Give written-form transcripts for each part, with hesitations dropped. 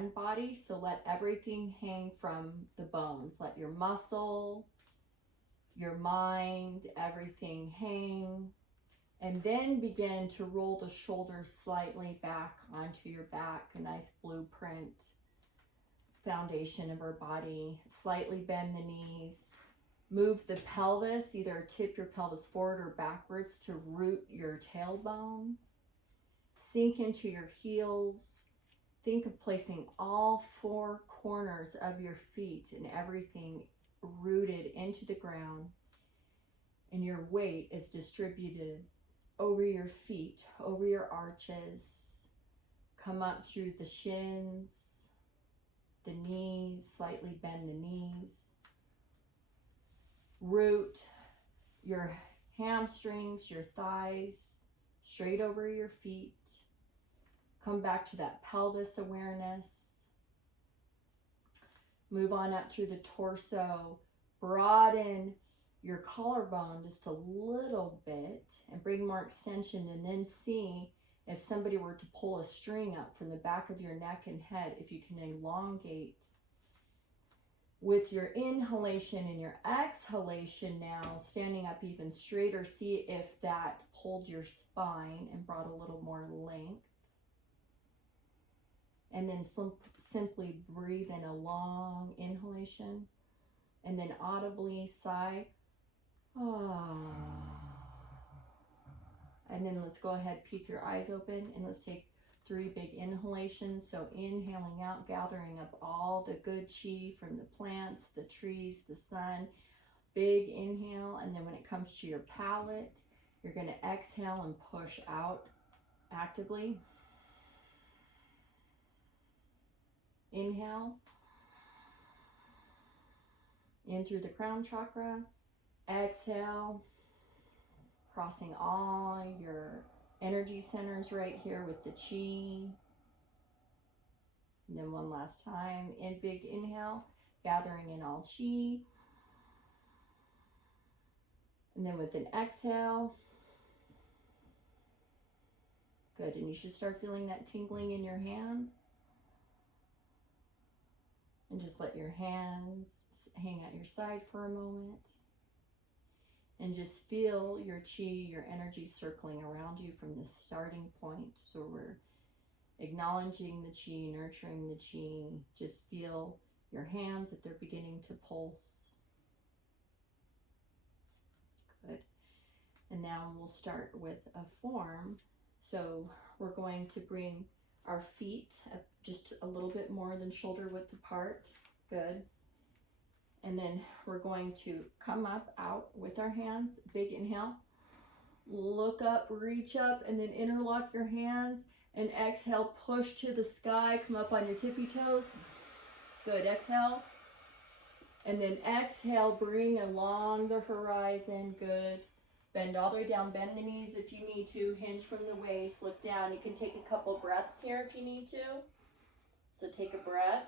man body. So let everything hang from the bones. Let your muscle, your mind, everything hang. And then begin to roll the shoulders slightly back onto your back, a nice blueprint foundation of our body. Slightly bend the knees. Move the pelvis, either tip your pelvis forward or backwards to root your tailbone. Sink into your heels. Think of placing all four corners of your feet and everything rooted into the ground. And your weight is distributed over your feet, over your arches. Come up through the shins, the knees, slightly bend the knees. Root your hamstrings, your thighs, straight over your feet. Come back to that pelvis awareness. Move on up through the torso. Broaden your collarbone just a little bit and bring more extension, and then see if somebody were to pull a string up from the back of your neck and head, if you can elongate. With your inhalation and your exhalation now, standing up even straighter, see if that pulled your spine and brought a little more length. And then simply breathe in a long inhalation and then audibly sigh. Ah. And then let's go ahead, peek your eyes open, and let's take 3 big inhalations. So inhaling out, gathering up all the good chi from the plants, the trees, the sun. Big inhale, and then when it comes to your palate, you're going to exhale and push out actively. Inhale. In through the crown chakra. Exhale. Crossing all your energy centers right here with the chi. And then one last time. In big inhale. Gathering in all chi. And then with an exhale. Good. And you should start feeling that tingling in your hands. And just let your hands hang at your side for a moment. And just feel your chi, your energy circling around you from the starting point. So we're acknowledging the chi, nurturing the chi. Just feel your hands if they're beginning to pulse. Good. And now we'll start with a form. So we're going to bring our feet up just a little bit more than shoulder width apart. Good. And then we're going to come up, out with our hands. Big inhale. Look up, reach up, and then interlock your hands. And exhale, push to the sky. Come up on your tippy toes. Good. Exhale. And then exhale, bring along the horizon. Good. Bend all the way down. Bend the knees if you need to. Hinge from the waist. Look down. You can take a couple breaths here if you need to. So take a breath.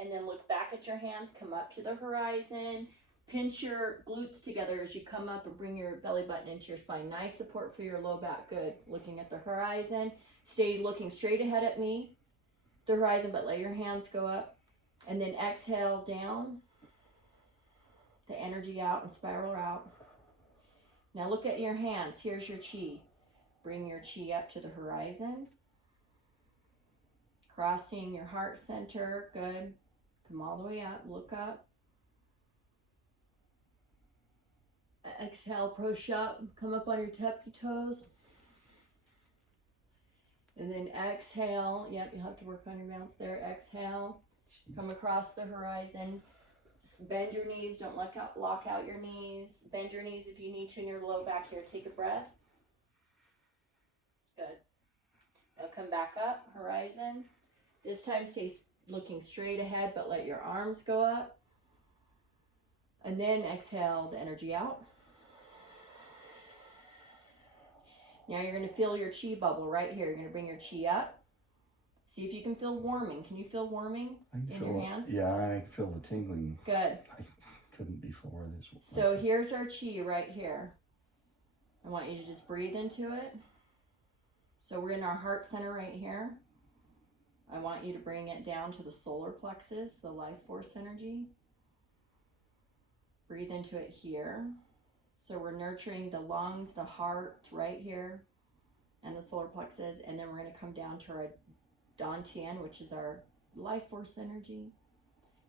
And then look back at your hands. Come up to the horizon. Pinch your glutes together as you come up and bring your belly button into your spine. Nice support for your low back. Good. Looking at the horizon. Stay looking straight ahead at me. The horizon, but let your hands go up. And then exhale down. The energy out and spiral out. Now look at your hands. Here's your chi. Bring your chi up to the horizon. Crossing your heart center. Good. Come all the way up. Look up. Exhale, push up. Come up on your tippy toes. And then exhale. Yep, you'll have to work on your bounce there. Exhale. Come across the horizon. Bend your knees. Don't lock out your knees. Bend your knees if you need to in your low back here. Take a breath. Good. Now come back up. Horizon. This time stay looking straight ahead, but let your arms go up. And then exhale the energy out. Now you're going to feel your chi bubble right here. You're going to bring your chi up. See if you can feel warming. Can you feel warming in your hands? Yeah, I can feel the tingling. Good. I couldn't before this. So here's our chi right here. I want you to just breathe into it. So we're in our heart center right here. I want you to bring it down to the solar plexus, the life force energy. Breathe into it here. So we're nurturing the lungs, the heart right here, and the solar plexus. And then we're going to come down to our dantian, which is our life force energy.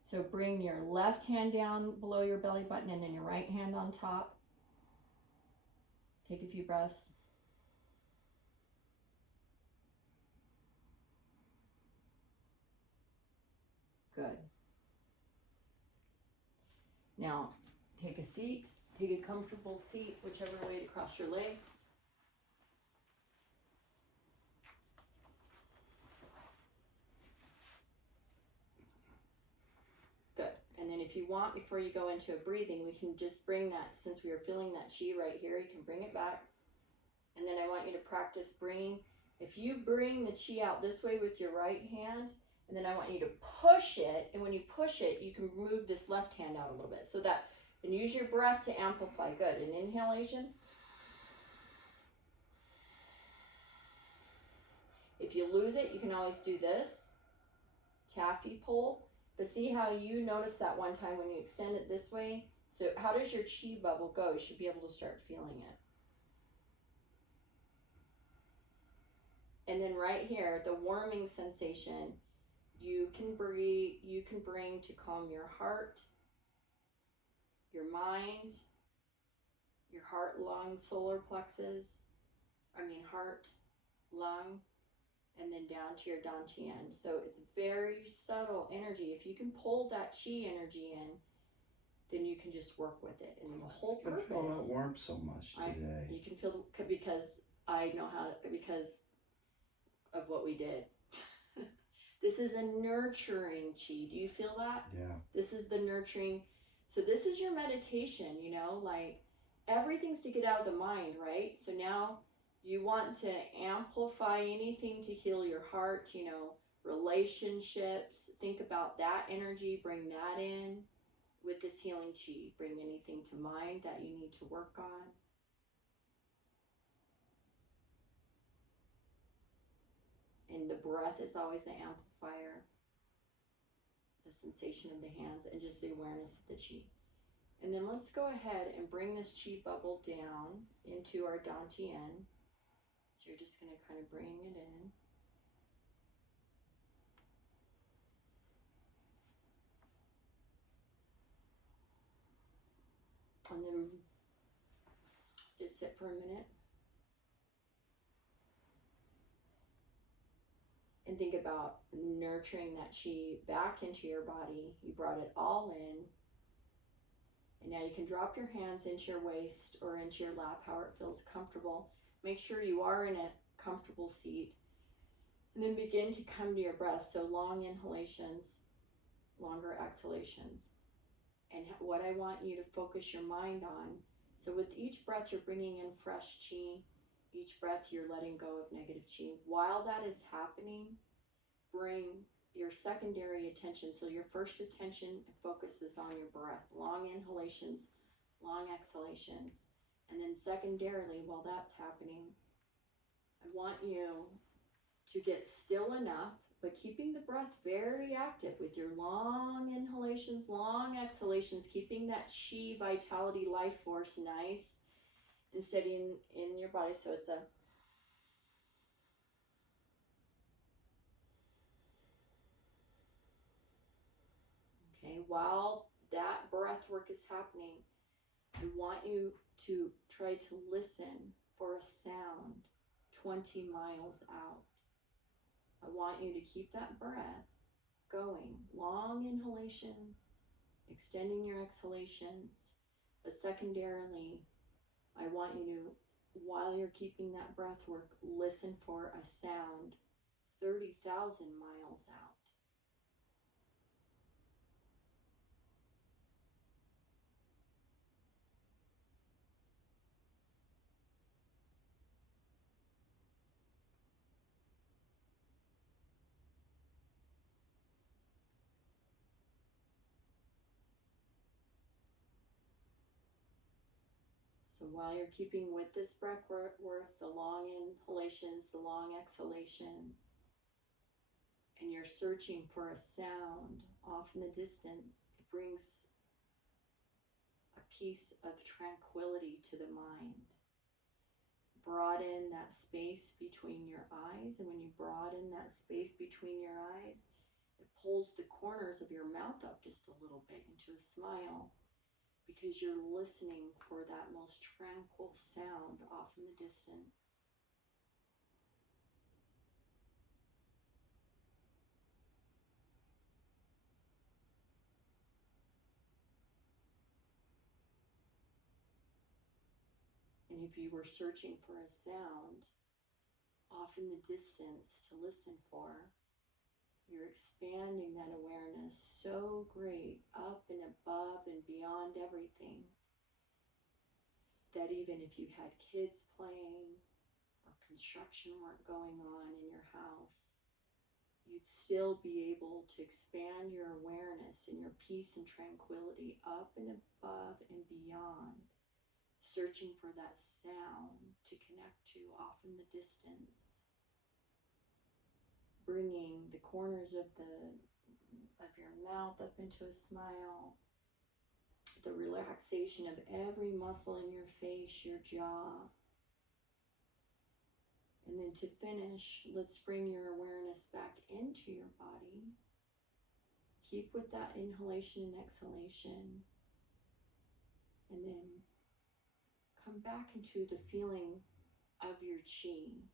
So bring your left hand down below your belly button and then your right hand on top. Take a few breaths. Good. Now, take a seat. Take a comfortable seat, whichever way to cross your legs. Good. And then if you want, before you go into a breathing, we can just bring that, since we are feeling that chi right here, you can bring it back. And then I want you to practice bringing, if you bring the chi out this way with your right hand, and then I want you to push it, and when you push it, you can move this left hand out a little bit, so that, and use your breath to amplify. Good. An inhalation. If you lose it, you can always do this, taffy pull. But see how you noticed that one time when you extend it this way? So how does your chi bubble go? You should be able to start feeling it. And then right here, the warming sensation, you can bring to calm your heart, your mind, your heart, lung, solar plexus, heart, lung, and then down to your dantian. So it's very subtle energy. If you can pull that chi energy in, then you can just work with it. And the whole purpose. I feel that warmth so much today. You can feel, because I know how, because of what we did. This is a nurturing chi. Do you feel that? Yeah. This is the nurturing. So this is your meditation, like everything's to get out of the mind, right? So now you want to amplify anything to heal your heart, relationships. Think about that energy, bring that in with this healing chi. Bring anything to mind that you need to work on. And the breath is always the amplifier. The sensation of the hands and just the awareness of the chi. And then let's go ahead and bring this chi bubble down into our dantian. So you're just going to kind of bring it in. And then just sit for a minute. And think about nurturing that chi back into your body. You brought it all in. And now you can drop your hands into your waist or into your lap, however it feels comfortable. Make sure you are in a comfortable seat. And then begin to come to your breath. So long inhalations, longer exhalations. And what I want you to focus your mind on. So with each breath, you're bringing in fresh chi. Each breath, you're letting go of negative chi. While that is happening, bring your secondary attention. So your first attention focuses on your breath. Long inhalations, long exhalations. And then secondarily, while that's happening, I want you to get still enough, but keeping the breath very active with your long inhalations, long exhalations, keeping that chi, vitality, life force nice and steady in your body. So it's a okay. While that breath work is happening, I want you to try to listen for a sound 20 miles out. I want you to keep that breath going. Long inhalations, extending your exhalations, but secondarily, I want you to, while you're keeping that breath work, listen for a sound 30,000 miles out. So while you're keeping with this breath work, the long inhalations, the long exhalations, and you're searching for a sound off in the distance, it brings a piece of tranquility to the mind. Broaden that space between your eyes, and when you broaden that space between your eyes, it pulls the corners of your mouth up just a little bit into a smile, because you're listening for that most tranquil sound off in the distance. And if you were searching for a sound off in the distance to listen for, you're expanding that awareness so great, up and above and beyond everything, that even if you had kids playing or construction work going on in your house, you'd still be able to expand your awareness and your peace and tranquility up and above and beyond, searching for that sound to connect to off in the distance, bringing the corners of your mouth up into a smile, the relaxation of every muscle in your face, your jaw. And then to finish, let's bring your awareness back into your body. Keep with that inhalation and exhalation, and then come back into the feeling of your qi.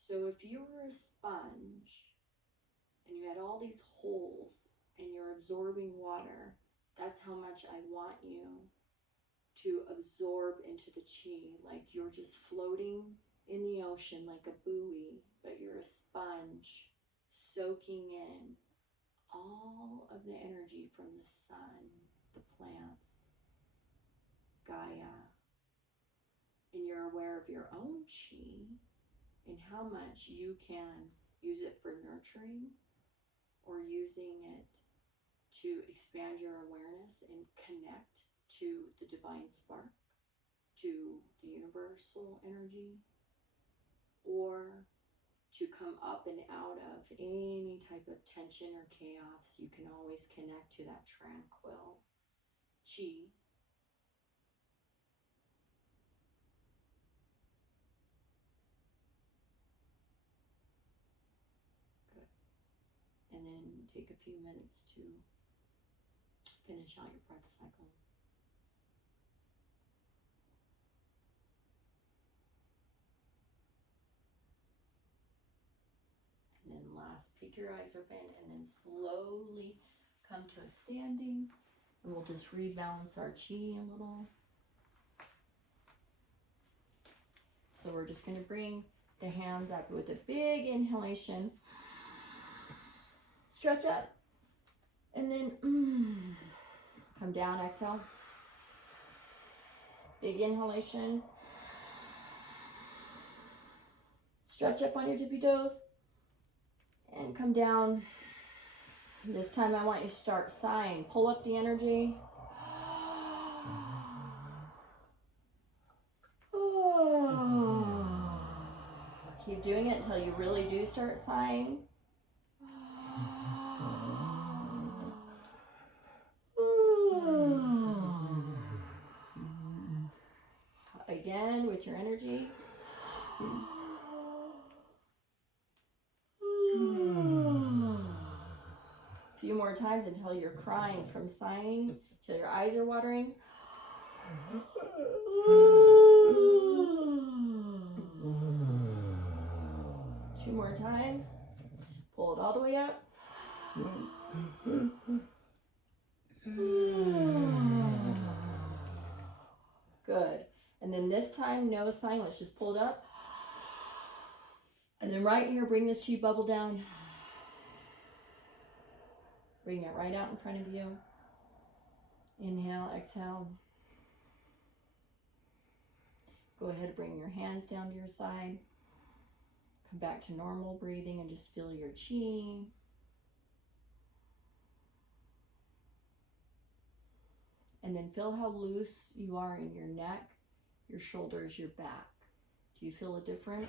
So if you were a sponge and you had all these holes and you're absorbing water, that's how much I want you to absorb into the qi, like you're just floating in the ocean like a buoy, but you're a sponge soaking in all of the energy from the sun, the plants, Gaia, and you're aware of your own qi and how much you can use it for nurturing or using it to expand your awareness and connect to the divine spark, to the universal energy, or to come up and out of any type of tension or chaos. You can always connect to that tranquil qi. Good. And then take a few minutes to finish out your breath cycle. And then last, peek your eyes open, and then slowly come to a standing, and we'll just rebalance our qi a little. So we're just going to bring the hands up with a big inhalation, stretch up, and then come down, exhale. Big inhalation, stretch up on your tippy toes, and come down. This time I want you to start sighing. Pull up the energy. Keep doing it until you really do start sighing. Again with your energy. A few more times until you're crying from sighing, till your eyes are watering. Two more times. Pull it all the way up. Good. And then this time, no sighing. Let's just pull it up. And then right here, bring this chi bubble down. Bring it right out in front of you. Inhale, exhale. Go ahead, bring your hands down to your side. Come back to normal breathing and just feel your qi. And then feel how loose you are in your neck, your shoulders, your back. Do you feel a difference?